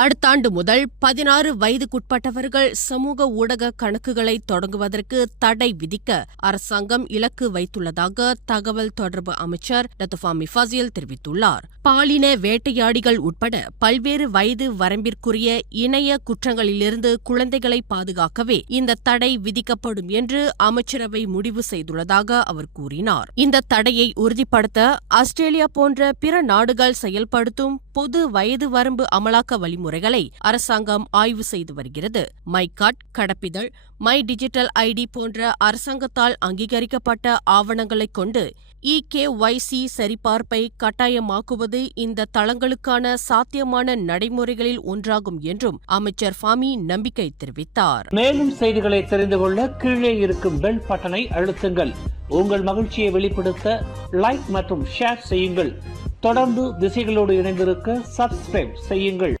அடுத்த ஆண்டு முதல் 16 வயதுக்குட்பட்டவர்கள் சமூக ஊடக கணக்குகளை தொடங்குவதற்கு தடை விதிக்க அரசாங்கம் இலக்கு வைத்துள்ளதாக தகவல் தொடர்பு அமைச்சர் டாக்டர் ஃபஹமி ஃபசில் தெரிவித்துள்ளார். பாலின வேட்டையாடிகள் உட்பட பல்வேறு வயது வரம்பிற்குரிய இணைய குற்றங்களிலிருந்து குழந்தைகளை பாதுகாக்கவே இந்த தடை விதிக்கப்படும் என்று அமைச்சரவை முடிவு செய்துள்ளதாக அவர் கூறினார். இந்த தடையை உறுதிப்படுத்த ஆஸ்திரேலியா போன்ற பிற நாடுகள் செயல்படுத்தும் பொது வயது வரம்பு அமலாக்க வழிமுறைகளை அரசாங்கம் ஆய்வு செய்து வருகிறது. மைகாட், கடப்பிதழ், மை டிஜிட்டல் ஐடி போன்ற அரசாங்கத்தால் அங்கீகரிக்கப்பட்ட ஆவணங்களைக் கொண்டு EKYC சரிபார்ப்பை கட்டாயமாக்குவது இந்த தளங்களுக்கான சாத்தியமான நடைமுறைகளில் ஒன்றாகும் என்றும் அமைச்சர் ஃபாமி நம்பிக்கை தெரிவித்தார். மேலும் செய்திகளை தெரிந்து கொள்ள கீழே இருக்கும் பெல் பட்டனை அழுத்துங்கள். உங்கள் மகிழ்ச்சியை வெளிப்படுத்த லைக் மற்றும் ஷேர் செய்யுங்கள். தொடர்ந்து திசைகளோடு இணைந்திருக்க சப்ஸ்கிரைப் செய்யுங்கள்.